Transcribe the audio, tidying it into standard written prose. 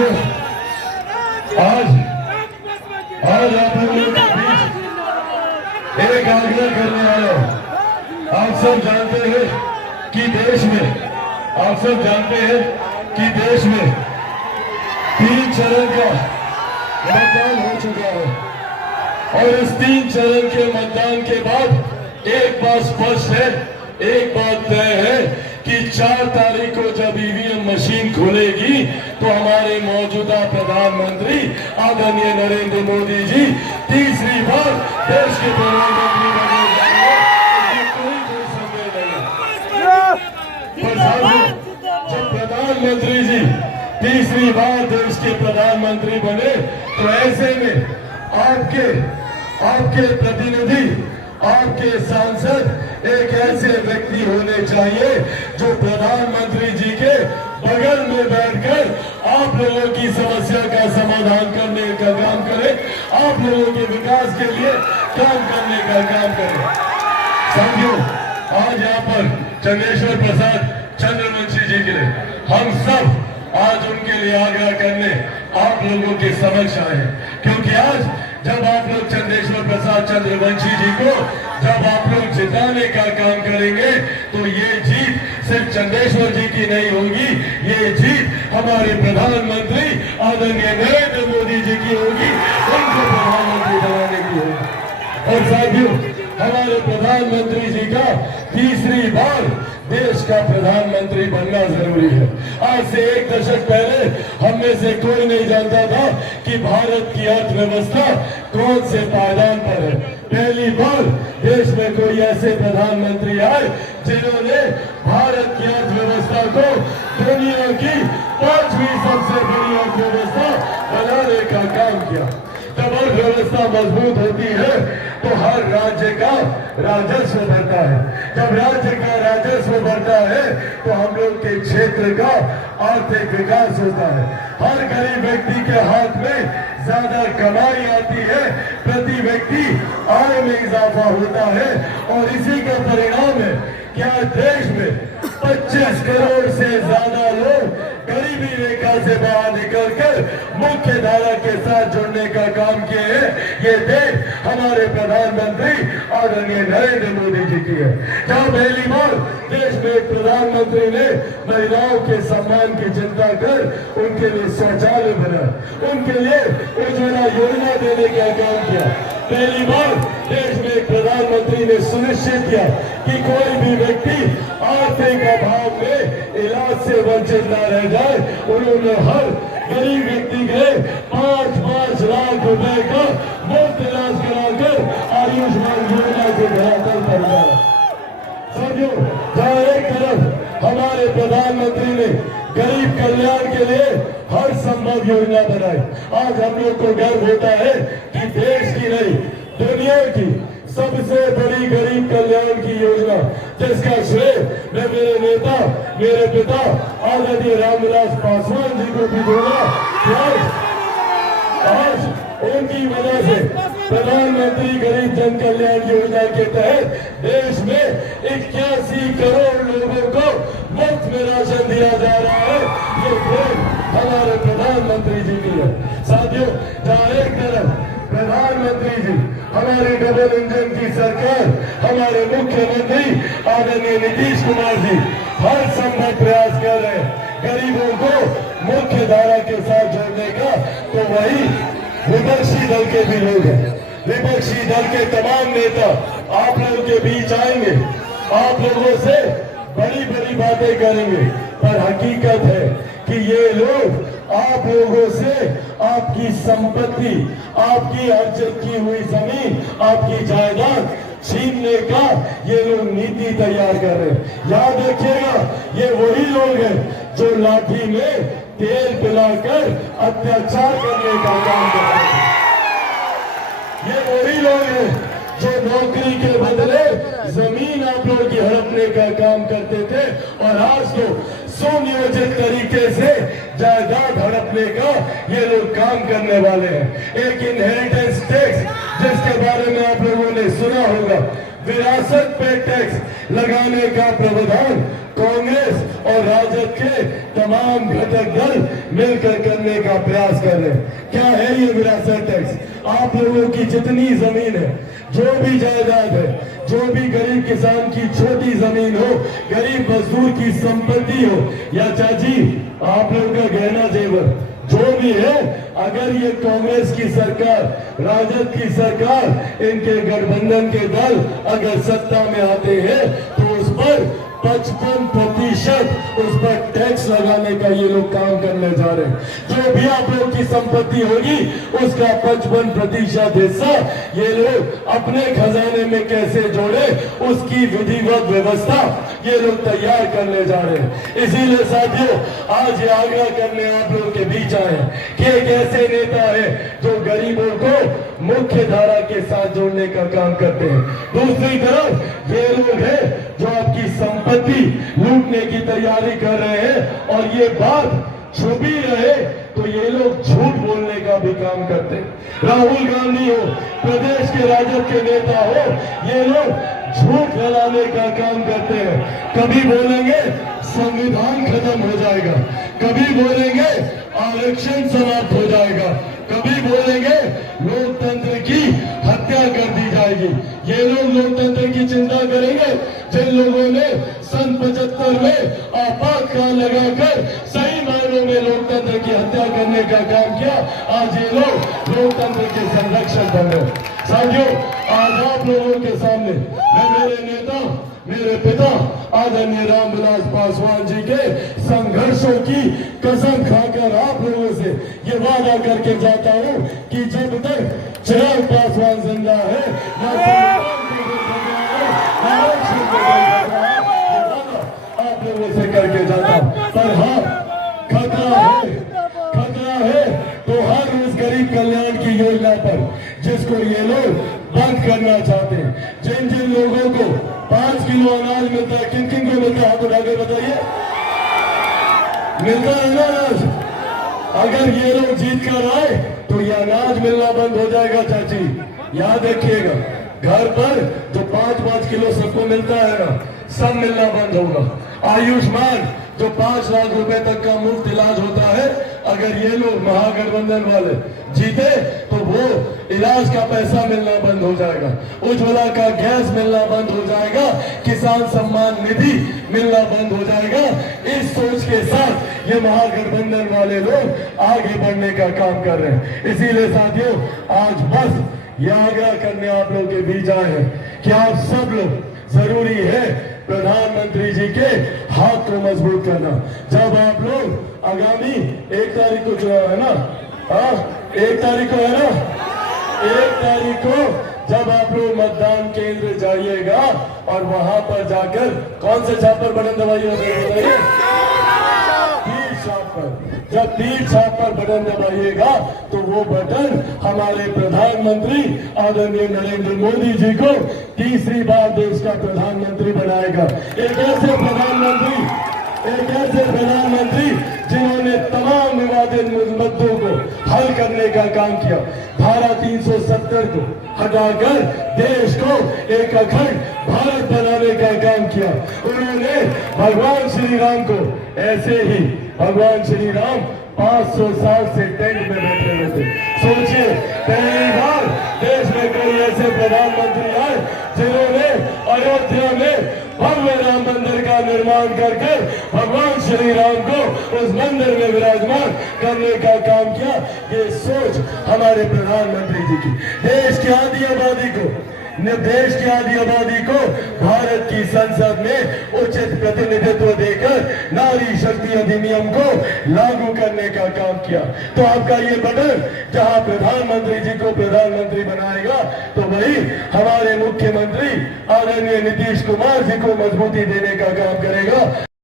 साथियों, आज आप लोगों के बीच एक आग्रह करने आया हूं। आप सब जानते हैं कि देश में 3 चरण का मतदान हो चुका है और इस 3 चरण के मतदान के बाद एक बात स्पष्ट है, एक बात तय है कि 4 तारीख को जब ईवीएम मशीन खुलेगी तो हमारे मौजूदा प्रधानमंत्री आदरणीय नरेंद्र मोदी जी तीसरी बार देश के प्रधानमंत्री बने जाएंगे। कोई संदेह नहीं। जब प्रधानमंत्री जी तीसरी बार देश के प्रधानमंत्री बने तो ऐसे में आपके प्रतिनिधि, आपके सांसद एक ऐसे व्यक्ति होने चाहिए जो प्रधानमंत्री जी के बगल में बैठकर आप लोगों की समस्या का समाधान करने का काम करे, आप लोगों के विकास के लिए काम करने का काम करे। साथियों, आज यहाँ पर चंद्रेश्वर प्रसाद चंद्रवंशी जी के लिए हम सब आज उनके लिए आग्रह करने आप लोगों के समक्ष आए, क्योंकि आज जब आप लोग चंद्रेश्वर प्रसाद चंद्रवंशी जी को जब आप लोग जिताने का काम करेंगे तो ये जीत सिर्फ चंद्रेश्वर जी की नहीं होगी, ये जीत हमारे प्रधानमंत्री आदरणीय नरेंद्र मोदी जी की होगी, उनको प्रधानमंत्री बनाने की होगी। और साथियों, हमारे प्रधानमंत्री जी का तीसरी बार देश का प्रधानमंत्री बनना जरूरी है। आज से 1 दशक पहले हम में से कोई नहीं जानता था कि भारत की अर्थव्यवस्था कौन से पायदान पर है। पहली बार देश में कोई ऐसे प्रधानमंत्री आए जिन्होंने भारत की अर्थव्यवस्था को दुनिया की 5वीं सबसे बड़ी अर्थव्यवस्था बनाने का काम किया। जब अर्थव्यवस्था मजबूत होती है तो हर राज्य का राजस्व बढ़ता है। जब राज्य का राजस्व बढ़ता है तो हम लोग के क्षेत्र का आर्थिक विकास होता है। हर गरीब व्यक्ति के हाथ में ज्यादा कमाई आती है, प्रति व्यक्ति आय में इजाफा होता है और इसी का परिणाम है क्या देश में 25 करोड़ से ज्यादा लोग गरीबी रेखा से बाहर निकलकर मुख्य धारा के साथ जुड़ने का काम किए हैं। ये देश हमारे प्रधानमंत्री आदरणीय नरेंद्र मोदी जी की है। जहाँ पहली बार देश में एक प्रधानमंत्री ने महिलाओं के सम्मान की चिंता कर उनके लिए शौचालय बना, उनके लिए उज्ज्वला योजना देने का काम किया। पहली बार देश में एक प्रधानमंत्री ने सुनिश्चित किया कि कोई भी व्यक्ति आर्थिक अभाव में इलाज से वंचित न रह जाए। उन्होंने हर गरीब व्यक्ति के 5-5 लाख रुपए का मुफ्त इलाज कराकर आयुष्मान योजना के धरातल पर लाया। साथियों, जहाँ एक तरफ हमारे प्रधानमंत्री ने गरीब कल्याण के लिए हर संभव योजना बनाई, आज हम लोग को गर्व होता है कि देश की नहीं दुनिया की सबसे बड़ी गरीब कल्याण की योजना जिसका श्रेय मैं मेरे नेता, मेरे पिता आदरणीय रामविलास पासवान जी को भी दूंगा। आज उनकी वजह से प्रधानमंत्री गरीब जन कल्याण योजना के तहत देश में 81 करोड़ लोगों को मुफ्त में राशन दिया जा रहा है। ये देश हमारे प्रधानमंत्री जी की है। साथियों, जहाँ एक तरफ प्रधानमंत्री जी हमारे डबल इंजन की सरकार, हमारे मुख्यमंत्री आदरणीय नीतीश कुमार जी हर संभव प्रयास कर रहे हैं गरीबों को मुख्य धारा के साथ जोड़ने का, तो वही विपक्षी दल के भी लोग हैं। विपक्षी दल के तमाम नेता आप लोगों के बीच आएंगे, आप लोगों से बड़ी बड़ी बातें करेंगे, पर हकीकत है कि ये लोग आप लोगों से आपकी संपत्ति, आपकी अर्जित की हुई जमीन, आपकी जायदाद छीनने का ये लोग नीति तैयार कर रहे हैं। याद रखिएगा, ये वही लोग हैं जो लाठी में तेल पिलाकर अत्याचार करने का काम कर रहे हैं। ये वही लोग हैं जो नौकरी के बदले जमीन आप लोगों की हड़पने का काम करते थे और आज तो सुनियोजित तरीके से जायदाद हड़पने का ये लोग काम करने वाले हैं। एक इनहेरिटेंस टैक्स जिसके बारे में आप लोगों ने सुना होगा, विरासत पे टैक्स लगाने का प्रावधान कांग्रेस और राजद राजद के तमाम घटक दल मिलकर करने का प्रयास कर रहे हैं। क्या है ये विरासत टैक्स? आप लोगों की जितनी जमीन है, जो भी जायदाद है, जो भी गरीब किसान की छोटी जमीन हो, गरीब मजदूर की संपत्ति हो, या चाची आप लोगों का गहना जेवर जो भी है, अगर ये कांग्रेस की सरकार, राजद की सरकार, इनके गठबंधन के दल अगर सत्ता में आते हैं तो उस पर 55% उस पर टैक्स लगाने का ये लोग काम करने जा रहे हैं। जो भी आप लोग की संपत्ति होगी उसका 55% हिस्सा ये लोग अपने खजाने में कैसे जोड़े, उसकी विधिवत व्यवस्था ये लोग तैयार करने जा रहे हैं। इसीलिए साथियों, आज ये आग्रह करने आप लोगों के बीच आए हैं कि एक ऐसे नेता है जो गरीबों को मुख्य धारा के साथ जोड़ने का काम करते हैं। दूसरी तरफ ये लोग हैं जो आपकी संपत्ति लूटने की तैयारी कर रहे हैं, और ये बात छुपी रहे तो ये लोग झूठ बोलने का भी काम करते हैं। राहुल गांधी हो, प्रदेश के राजद के नेता हो, ये लोग झूठ फैलाने का काम करते हैं। कभी बोलेंगे संविधान खत्म हो जाएगा, कभी बोलेंगे आरक्षण समाप्त हो जाएगा, कभी बोलेंगे लोकतंत्र की हत्या कर दी जाएगी। ये लोग लोकतंत्र की चिंता करेंगे जिन लोगों ने सन 75 में आपातकाल लगाकर सही मायनों में लोकतंत्र की हत्या करने का काम किया। आज ये लोग लोकतंत्र के संरक्षक बन रहे। साथियों, आज आप लोगों के सामने मैं मेरे नेता, मेरे पिता आदरणीय रामविलास पासवान जी के संघर्षों की कसम खाकर आप लोगों से ये वादा करके जाता हूं कि जब तक चिराग पासवान जिंदा है, आप लोगों से करके जाता हूं। पर हाँ, खतरा है तो हर उस गरीब कल्याण की योजना पर जिसको ये लोग बंद करना चाहते हैं। जिन जिन लोगों को 5 किलो अनाज मिलता है, किन किन को मिलता है हाथ उठाकर बताइए? मिलता है ना अनाज? अगर ये लोग जीत कर आए तो ये अनाज मिलना बंद हो जाएगा। चाची याद रखिएगा, घर पर जो 5-5 किलो सबको मिलता है ना, सब मिलना बंद होगा। आयुष्मान जो 5 लाख रुपए तक का मुफ्त इलाज होता है, अगर ये लोग महागठबंधन वाले जीते तो वो इलाज का पैसा मिलना बंद हो जाएगा, उज्ज्वला का गैस मिलना बंद हो जाएगा, किसान सम्मान निधि मिलना बंद हो जाएगा। इस सोच के साथ ये महागठबंधन वाले लोग आगे बढ़ने का काम कर रहे हैं। इसीलिए साथियों, आज बस ये आग्रह करने आप लोगों के बीच आए हैं कि आप सब लोग, जरूरी है प्रधानमंत्री जी के हाथ को मजबूत करना। जब आप लोग आगामी 1 तारीख को चुनाव है ना, 1 तारीख को है ना, 1 तारीख को जब आप लोग मतदान केंद्र जाइएगा और वहां पर जाकर कौन से छाप पर बटन दबाइएगा? तीर छाप पर। जब तीर छाप पर बटन दबाइएगा तो वो बटन हमारे प्रधानमंत्री आदरणीय नरेंद्र मोदी जी को तीसरी बार देश का प्रधानमंत्री बनाएगा। एक ऐसे प्रधानमंत्री जिन्होंने तमाम विवादित मुद्दों को हल करने का काम किया। धारा 370 को हटाकर देश को एक अखंड भारत बनाने का काम किया। उन्होंने भगवान श्री राम को, ऐसे ही भगवान श्री राम 500 साल से टेंट में बैठे हुए थे। सोचिए, पहली बार देश में कोई ऐसे प्रधानमंत्री आए जिन्होंने अयोध्या में भव्य राम मंदिर का निर्माण करके भगवान श्री राम को उस मंदिर में विराजमान करने का काम किया। ये सोच हमारे प्रधानमंत्री जी की। देश की आधी आबादी को भारत की संसद में उचित प्रतिनिधित्व देकर नारी शक्ति अधिनियम को लागू करने का काम किया। तो आपका ये बटन जहां प्रधानमंत्री जी को प्रधानमंत्री बनाएगा तो वही हमारे मुख्यमंत्री आदरणीय नीतीश कुमार जी को मजबूती देने का काम करेगा।